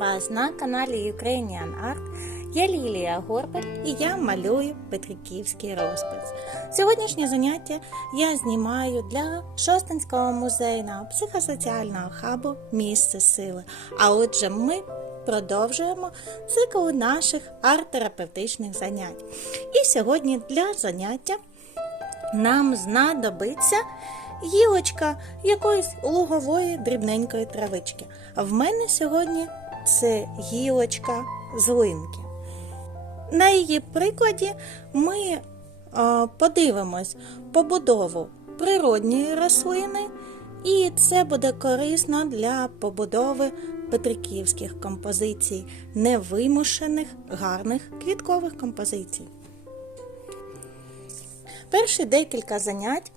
вас на каналі Ukrainian Art. Я Лілія Горбель і я малюю Петриківський розпис. Сьогоднішнє заняття я знімаю для Шостинського музейного психосоціального хабу Місце сили. А отже, ми продовжуємо цикл наших арт-терапевтичних занять. І сьогодні для заняття нам знадобиться гілочка якоїсь лугової дрібненької травички. А в мене сьогодні це гілочка злинки. На її прикладі ми е, подивимось побудову природньої рослини, і це буде корисно для побудови петриківських композицій, невимушених гарних квіткових композицій. Перші декілька занять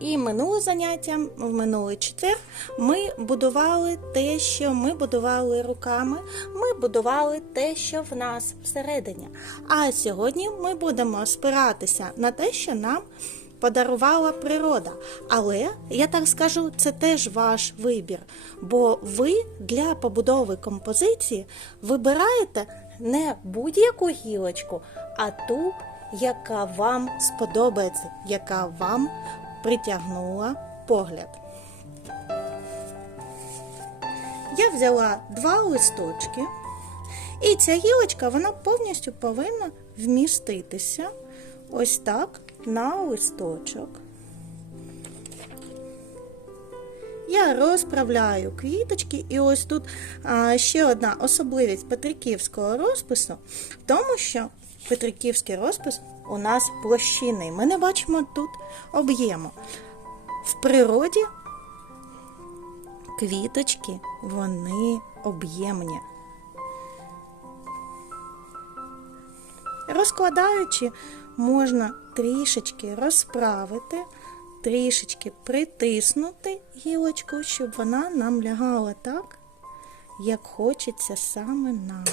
і минуле заняття в минулий четвер ми будували те, що ми будували руками, ми будували те, що в нас всередині. А сьогодні ми будемо спиратися на те, що нам подарувала природа. Але я так скажу, це теж ваш вибір. Бо ви для побудови композиції вибираєте не будь-яку гілочку, а ту, яка вам сподобається, яка вам притягнула погляд. Я взяла два листочки, і ця гілочка вона повністю повинна вміститися ось так на листочок. Я розправляю квіточки, і ось тут ще одна особливість петриківського розпису в тому, що петриківський розпис у нас площинний. Ми не бачимо тут об'єму. В природі квіточки, вони об'ємні. Розкладаючи, можна трішечки розправити, трішечки притиснути гілочку, щоб вона нам лягала так, як хочеться саме нам.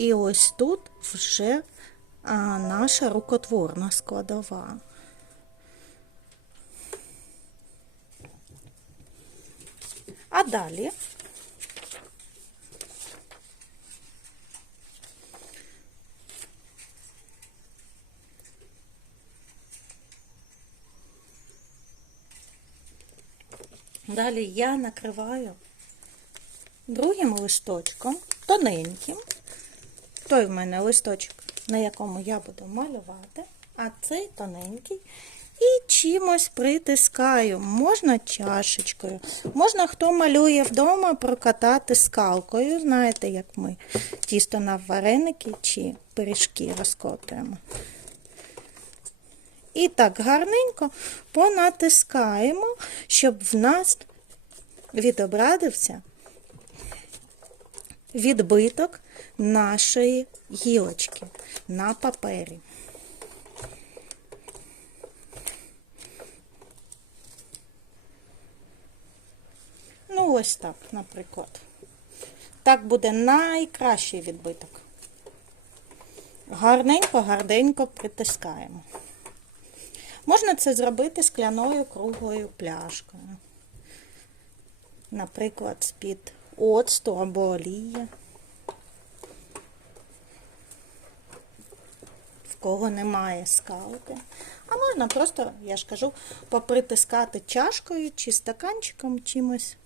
І ось тут вже наша рукотворна складова. А далі Далі я накриваю другим листочком, тоненьким. Той в мене листочок, на якому я буду малювати, а цей тоненький. І чимось притискаю. Можна чашечкою. Можна, хто малює вдома, прокатати скалкою. Знаєте, як ми тісто на вареники чи пиріжки розкотуємо. І так гарненько понатискаємо, щоб в нас відобразився відбиток нашої гілочки на папері. Ну, ось так, наприклад. Так буде найкращий відбиток. Гарненько-гарденько притискаємо. Можна це зробити скляною круглою пляшкою. Наприклад, з-під оцту або олії. В кого немає скалки. А можна просто, я ж кажу, попритискати чашкою чи стаканчиком чимось.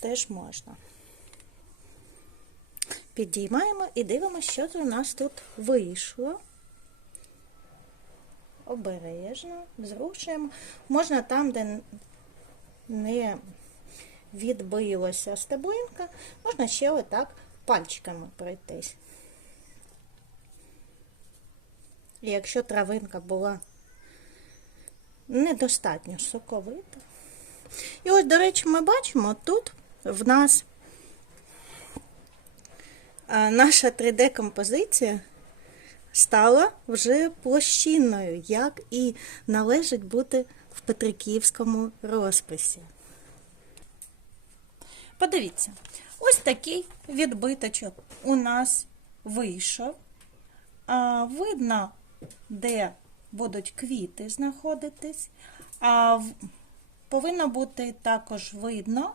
Теж можна. Підіймаємо і дивимося, що у нас тут вийшло. Обережно, зрушуємо. Можна там, де не відбилося стеблинка, можна ще отак пальчиками пройтись. І якщо травинка була недостатньо соковита. І ось, до речі, ми бачимо, тут в нас наша 3D-композиція стала вже площинною, як і належить бути в Петриківському розписі. Подивіться, ось такий відбиточок у нас вийшов. А, Видно, де будуть квіти знаходитись. А, Повинно бути також видно,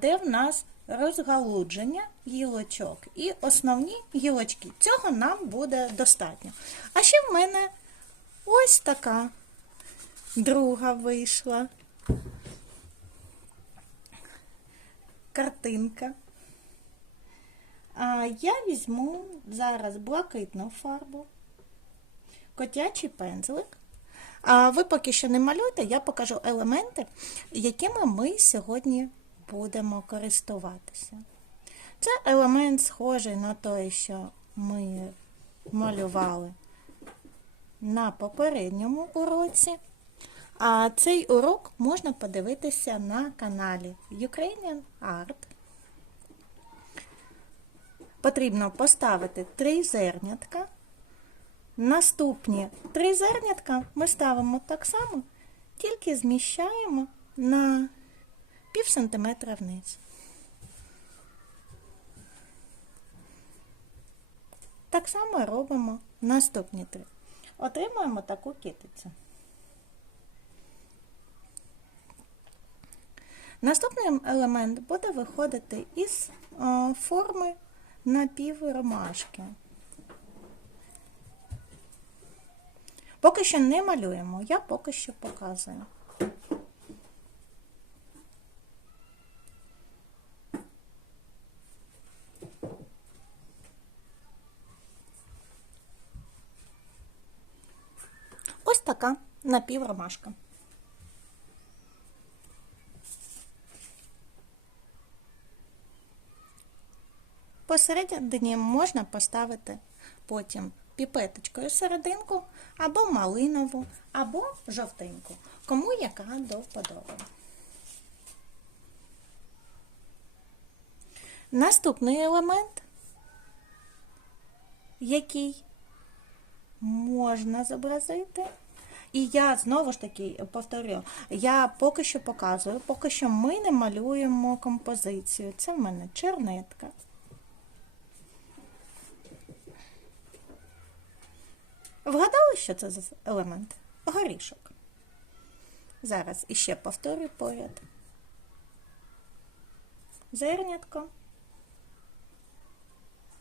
де в нас розгалудження гілочок і основні гілочки. Цього нам буде достатньо. А ще в мене ось така друга вийшла. Картинка. А я візьму зараз блакитну фарбу, котячий пензлик. А ви поки що не малюйте, я покажу елементи, якими ми сьогодні будемо користуватися. Це елемент схожий на той, що ми малювали на попередньому уроці. А цей урок можна подивитися на каналі Ukrainian Art. Потрібно поставити три зернятка. Наступні три зернятка ми ставимо так само, тільки зміщаємо на пів сантиметра вниз. Так само робимо наступні три. Отримуємо таку китицю. Наступний елемент буде виходити із форми напівромашки. Поки що не малюємо, я поки що показую. Ось така напівромашка. Посередині можна поставити потім піпеточкою серединку, або малинову, або жовтеньку, кому яка до вподоби. Наступний елемент, який можна зобразити. І я знову ж таки повторю, я поки що показую, поки що ми не малюємо композицію. Це в мене чернетка. Вгадали, що це за елемент? Горішок. Зараз іще повторюю поряд. Зернятко.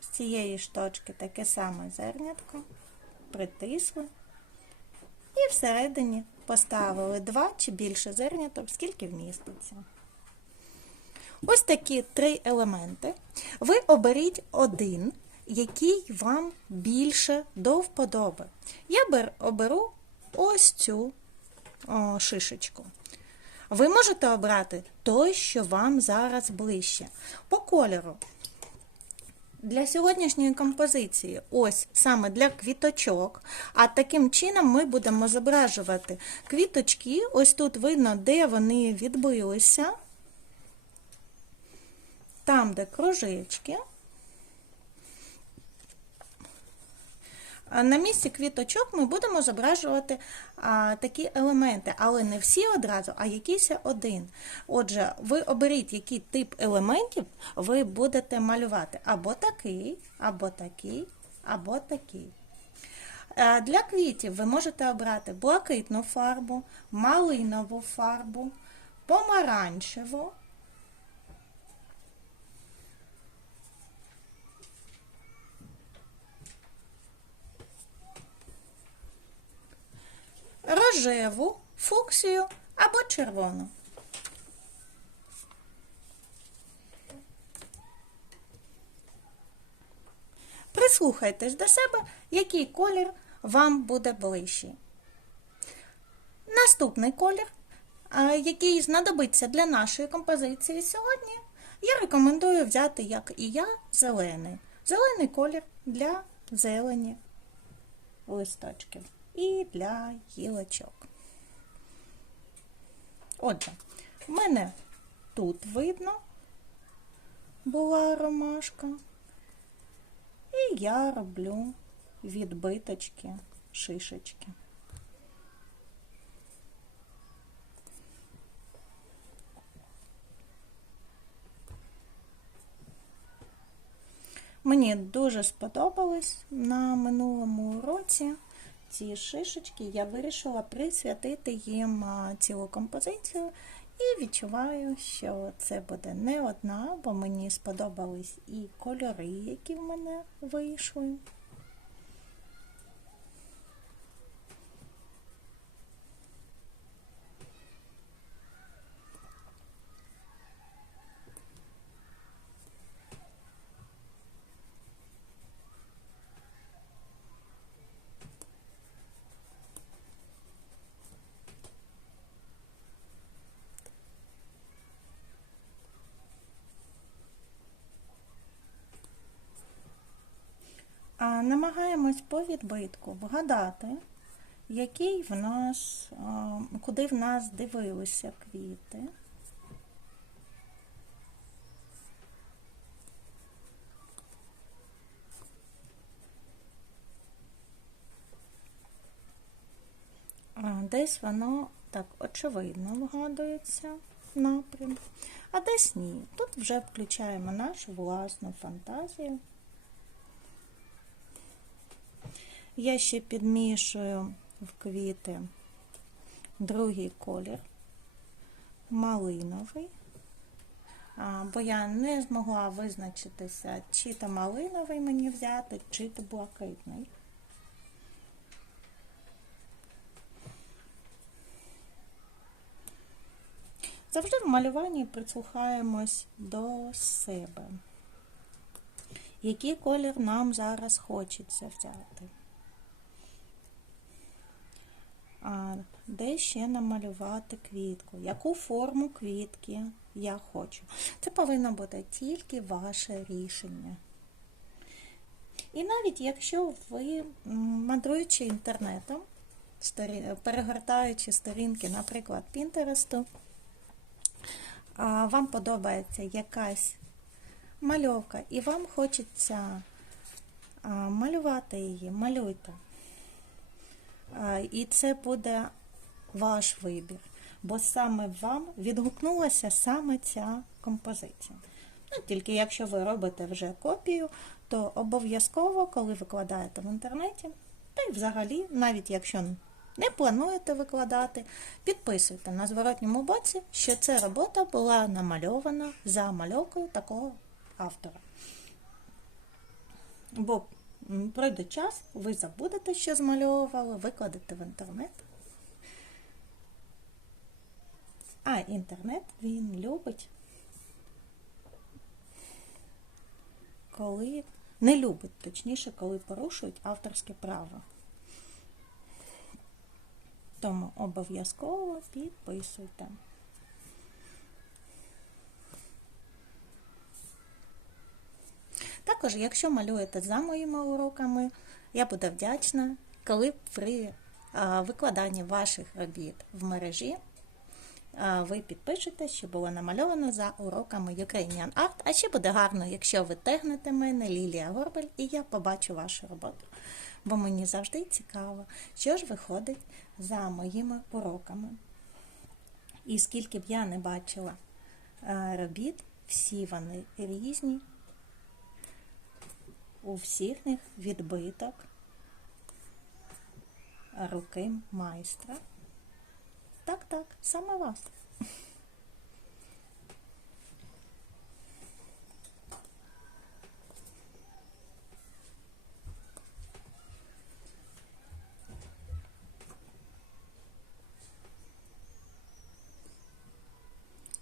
З цієї шточки таке саме зернятко. Притисли. І всередині поставили два чи більше зерняток, скільки вміститься. Ось такі три елементи. Ви оберіть один який вам більше до вподоби. Я оберу ось цю о, шишечку. Ви можете обрати той, що вам зараз ближче. По кольору. Для сьогоднішньої композиції, ось саме для квіточок, а таким чином ми будемо зображувати квіточки, ось тут видно, де вони відбилися, там, де кружечки. На місці квіточок ми будемо зображувати такі елементи, але не всі одразу, а якийсь один. Отже, ви оберіть, який тип елементів ви будете малювати. Або такий, або такий, або такий. Для квітів ви можете обрати блакитну фарбу, малинову фарбу, помаранчеву. Рожеву, фуксію або червону. Прислухайтесь до себе, який колір вам буде ближчий. Наступний колір, який знадобиться для нашої композиції сьогодні, я рекомендую взяти, як і я, зелений. Зелений колір для зелені листочків і для гілочок. Отже, в мене тут видно була ромашка, і я роблю відбиточки, шишечки. Мені дуже сподобалось на минулому уроці ці шишечки, я вирішила присвятити їм цілу композицію І відчуваю, що це буде не одна, бо мені сподобались і кольори, які в мене вийшли. А намагаємось по відбитку вгадати, який в нас, куди в нас дивилися квіти. Десь воно так очевидно вгадується напрям, а десь ні. Тут вже включаємо нашу власну фантазію. Я ще підмішую в квіти другий колір, малиновий, бо я не змогла визначитися, чи то малиновий мені взяти, чи то блакитний. Завжди в малюванні прислухаємось до себе. Який колір нам зараз хочеться взяти? Де ще намалювати квітку? Яку форму квітки я хочу? Це повинно бути тільки ваше рішення. І навіть якщо ви, мандруючи інтернетом, перегортаючи сторінки, наприклад, Пінтересту, вам подобається якась мальовка, і вам хочеться малювати її, малюйте. І це буде ваш вибір, бо саме вам відгукнулася саме ця композиція. Ну, тільки якщо ви робите вже копію, то обов'язково, коли викладаєте в інтернеті, та й взагалі, навіть якщо не плануєте викладати, підписуйте на зворотньому боці, що ця робота була намальована за мальовкою такого автора. Бо пройде час, ви забудете, що змальовували, викладете в інтернет. А інтернет він любить, коли не любить, точніше, коли порушують авторське право. Тому обов'язково підписуйте. Також, якщо малюєте за моїми уроками, я буду вдячна, коли при викладанні ваших робіт в мережі ви підпишете, що було намальовано за уроками Ukrainian Art. А ще буде гарно, якщо ви тегнете мене Лілія Горбель, і я побачу вашу роботу. Бо мені завжди цікаво, що ж виходить за моїми уроками. І скільки б я не бачила робіт, всі вони різні. У всіх них відбиток руки майстра. Так, так, саме вас.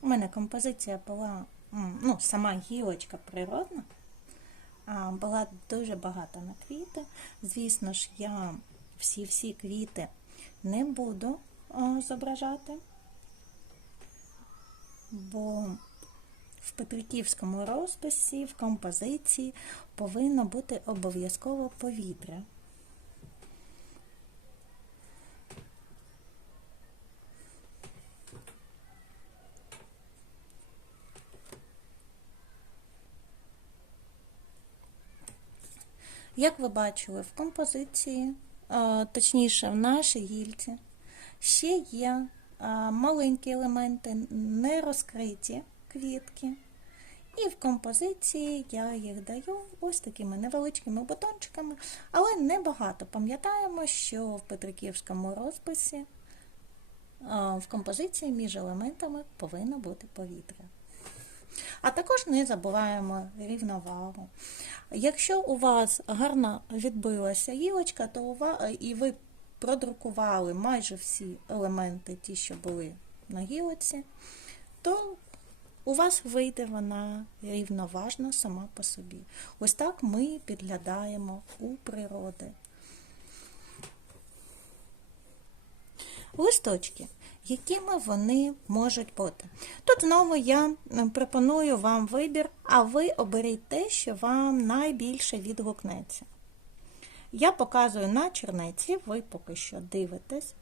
У мене композиція була, ну, сама гілочка природна. Була дуже багато на квіти. Звісно ж, я всі-всі квіти не буду зображати, бо в Петриківському розписі, в композиції повинно бути обов'язково повітря. Як ви бачили в композиції, точніше в нашій гільці, ще є маленькі елементи, не розкриті квітки. І в композиції я їх даю ось такими невеличкими бутончиками, але небагато. Пам'ятаємо, що в Петриківському розписі в композиції між елементами повинно бути повітря. А також не забуваємо рівновагу. Якщо у вас гарно відбилася гілочка, то і ви продрукували майже всі елементи, ті, що були на гілоці, то у вас вийде вона рівноважна сама по собі. Ось так ми підглядаємо у природи. Листочки, якими вони можуть бути. Тут знову я пропоную вам вибір, а ви оберіть те, що вам найбільше відгукнеться. Я показую на чернеці, ви поки що дивитесь.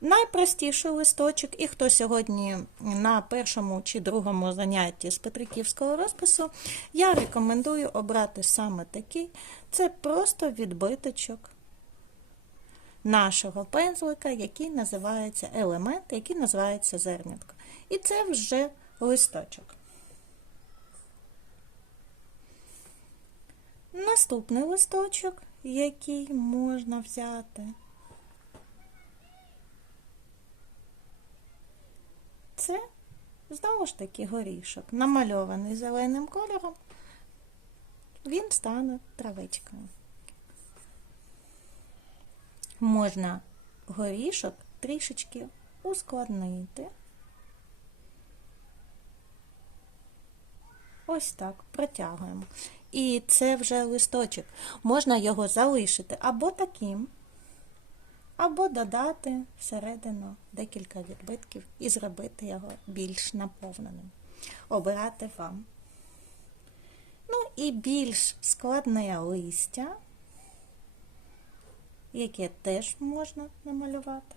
Найпростіший листочок, і хто сьогодні на першому чи другому занятті з Петриківського розпису, я рекомендую обрати саме такий. Це просто відбиточок нашого пензлика, який називається елемент, який називається зернятко. І це вже листочок. Наступний листочок, який можна взяти. Це знову ж таки горішок, намальований зеленим кольором, він стане травичкою. Можна горішок трішечки ускладнити. Ось так, протягуємо. І це вже листочок. Можна його залишити або таким, або додати всередину декілька відбитків і зробити його більш наповненим. Обирати вам. Ну і більш складне листя, яке теж можна намалювати.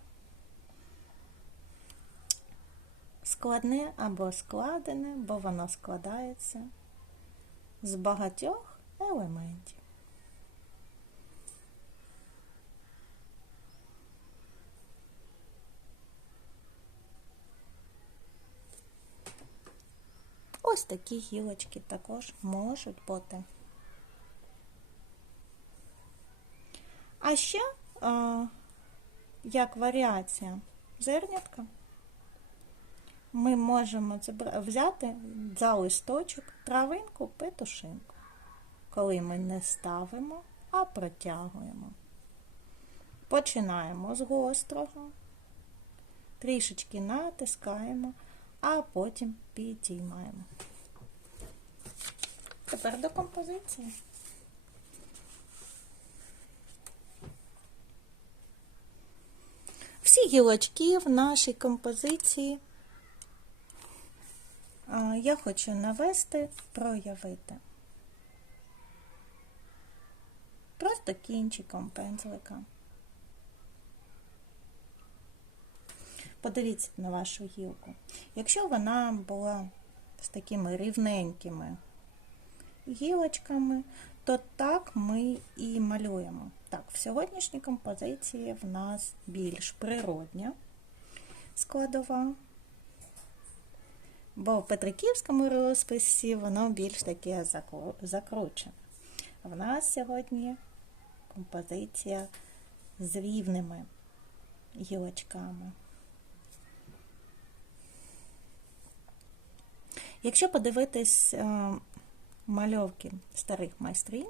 Складне або складене, бо воно складається з багатьох елементів. Ось такі гілочки також можуть бути. А ще, як варіація зернятка, ми можемо взяти за листочок травинку петушинку, коли ми не ставимо, а протягуємо. Починаємо з гострого, трішечки натискаємо, а потім підіймаємо. Тепер до композиції. Всі гілочки в нашій композиції я хочу навести, проявити. Просто кінчиком пензлика. Подивіться на вашу гілку. Якщо вона була з такими рівненькими гілочками, то так ми і малюємо. Так, в сьогоднішній композиції в нас більш природня складова, бо в Петриківському розписі воно більш таке закручене. В нас сьогодні композиція з рівними гілочками. Якщо подивитись е, мальовки старих майстрів,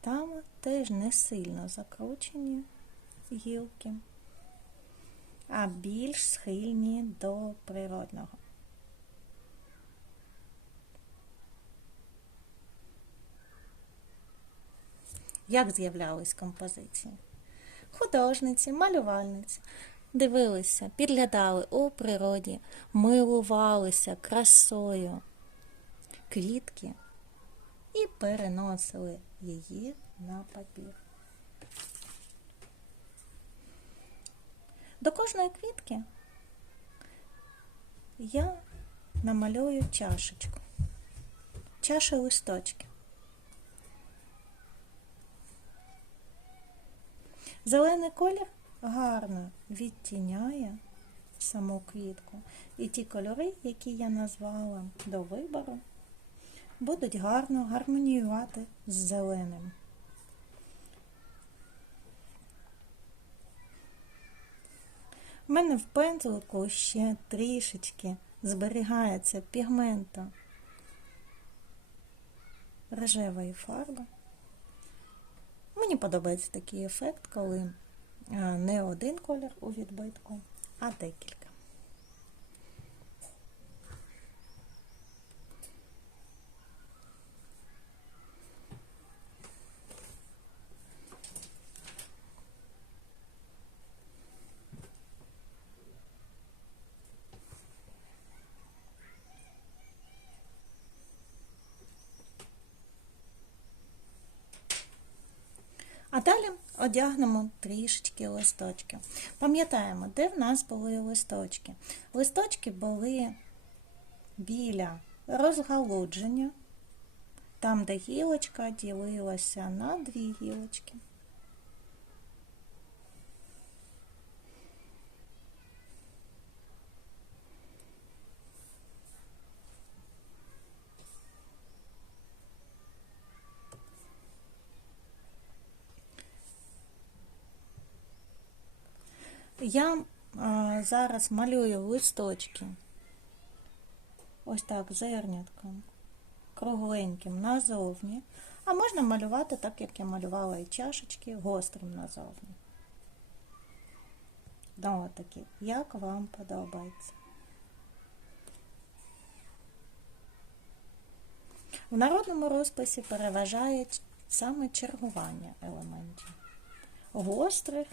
там теж не сильно закручені гілки, а більш схильні до природного. Як з'являлись композиції? Художниці, малювальниці дивилися, підглядали у природі, милувалися красою квітки і переносили її на папір. До кожної квітки я намалюю чашечку, чаші листочки. Зелений колір гарно відтіняє саму квітку. І ті кольори, які я назвала до вибору, будуть гарно гармоніювати з зеленим. У мене в пензлику ще трішечки зберігається пігменту рожевої фарби. Мені подобається такий ефект, коли не один колір у відбитку, а декілька. А далі одягнемо трішечки листочки. Пам'ятаємо, де в нас були листочки. Листочки були біля розгалудження, там, де гілочка ділилася на дві гілочки. Я зараз малюю листочки ось так зернятком, кругленьким назовні. А можна малювати так, як я малювала і чашечки, гострим назовні. Да, отакі, як вам подобається. В народному розписі переважає саме чергування елементів. Гострих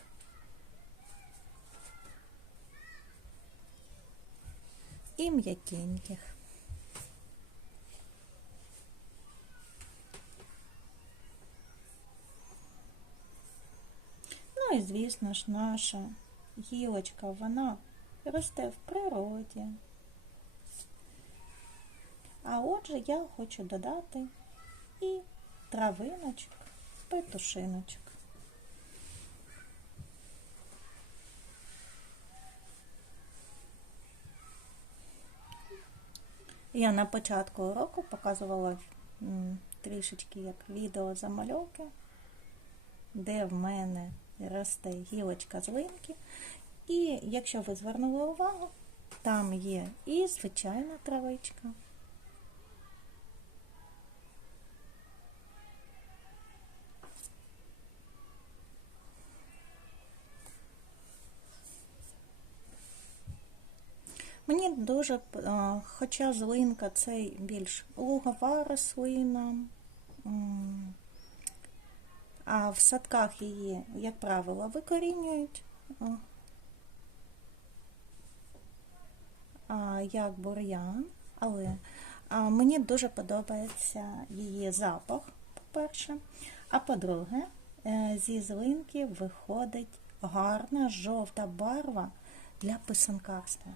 і м'якеньких. Ну і, звісно ж, наша гілочка, вона росте в природі. А отже, я хочу додати і травиночок, петушиночок. Я на початку року показувала трішечки як відео замальовки, де в мене росте гілочка з линки. І якщо ви звернули увагу, там є і звичайна травичка. Мені дуже, хоча злинка це більш лугова рослина, а в садках її, як правило, викорінюють, а, як бур'ян, але мені дуже подобається її запах, по-перше, а по-друге, е, зі злинки виходить гарна жовта барва для писанкарства.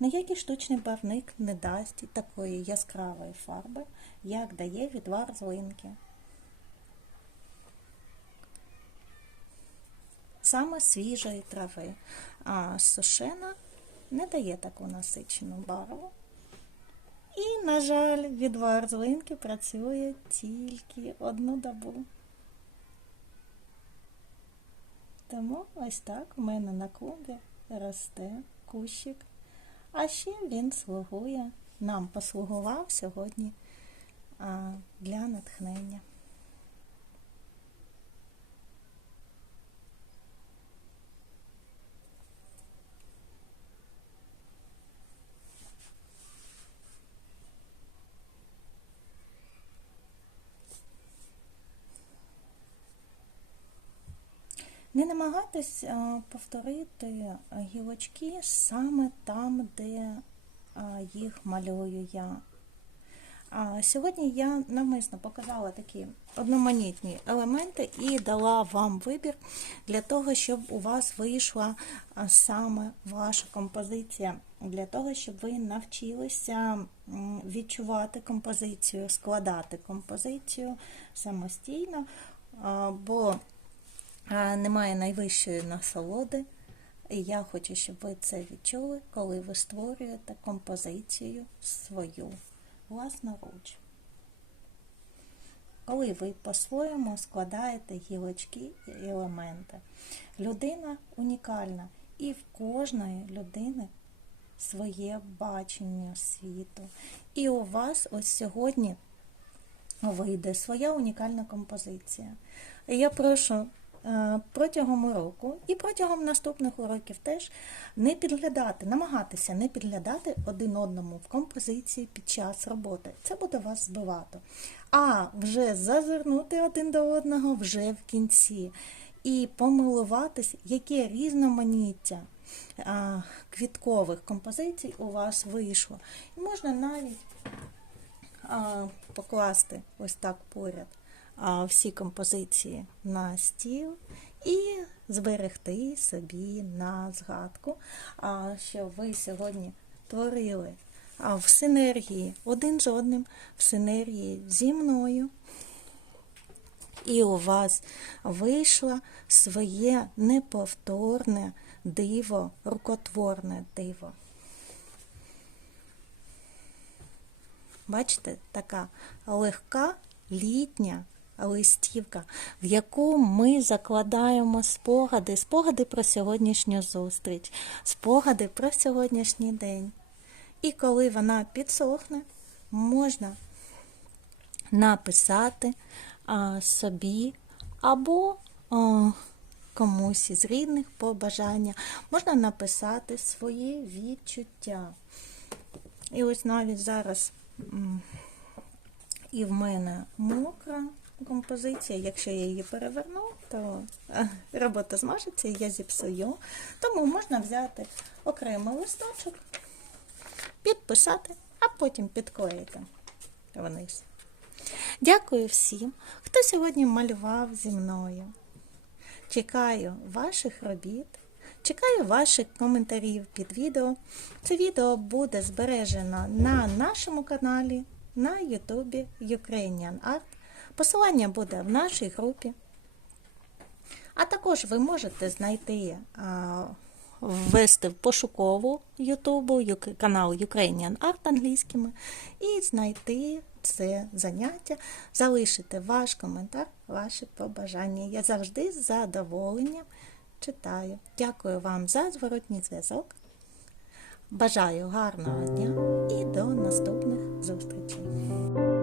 Ніякий штучний барвник не дасть такої яскравої фарби, як дає відвар з линки. Саме свіжої трави, а сушена не дає таку насичену барву. І, на жаль, відвар з линки працює тільки одну добу. Тому ось так у мене на клубі росте кущик. А ще він слугує, нам послугував сьогодні для натхнення. Не намагайтесь а, повторити гілочки саме там, де а, їх малюю я. Сьогодні я навмисно показала такі одноманітні елементи і дала вам вибір для того, щоб у вас вийшла саме ваша композиція, для того, щоб ви навчилися відчувати композицію, складати композицію самостійно. Бо немає найвищої насолоди. І я хочу, щоб ви це відчули, коли ви створюєте композицію свою власноруч. Коли ви по-своєму складаєте гілочки і елементи. Людина унікальна, І в кожної людини своє бачення світу. І у вас ось сьогодні вийде своя унікальна композиція. Я прошу протягом уроку і протягом наступних уроків теж не підглядати, намагатися не підглядати один одному в композиції під час роботи. Це буде вас збивати. А вже зазирнути один до одного вже в кінці. І помилуватись, яке різноманіття а, квіткових композицій у вас вийшло. І можна навіть а, покласти ось так поряд всі композиції на стіл і зберегти собі на згадку, що ви сьогодні творили в синергії один з одним, в синергії зі мною. І у вас вийшло своє неповторне диво, рукотворне диво. Бачите, така легка літня листівка, в яку ми закладаємо спогади, спогади про сьогоднішню зустріч, спогади про сьогоднішній день. І коли вона підсохне, можна написати а, собі або а, комусь із рідних побажання, можна написати свої відчуття. І ось навіть зараз і в мене мокра композиція. Якщо я її переверну, то е, робота змажеться, і я зіпсую. Тому можна взяти окремий листочок, підписати, а потім підклеїти вниз. Дякую всім, хто сьогодні малював зі мною. Чекаю ваших робіт, чекаю ваших коментарів під відео. Це відео буде збережено на нашому каналі на Ютубі Ukrainian Art. Посилання буде в нашій групі. А також ви можете знайти, ввести в пошукову Ютубу канал Ukrainian Art англійськими і знайти це заняття, залишити ваш коментар, ваші побажання. Я завжди з задоволенням читаю. Дякую вам за зворотній зв'язок. Бажаю гарного дня і до наступних зустрічей.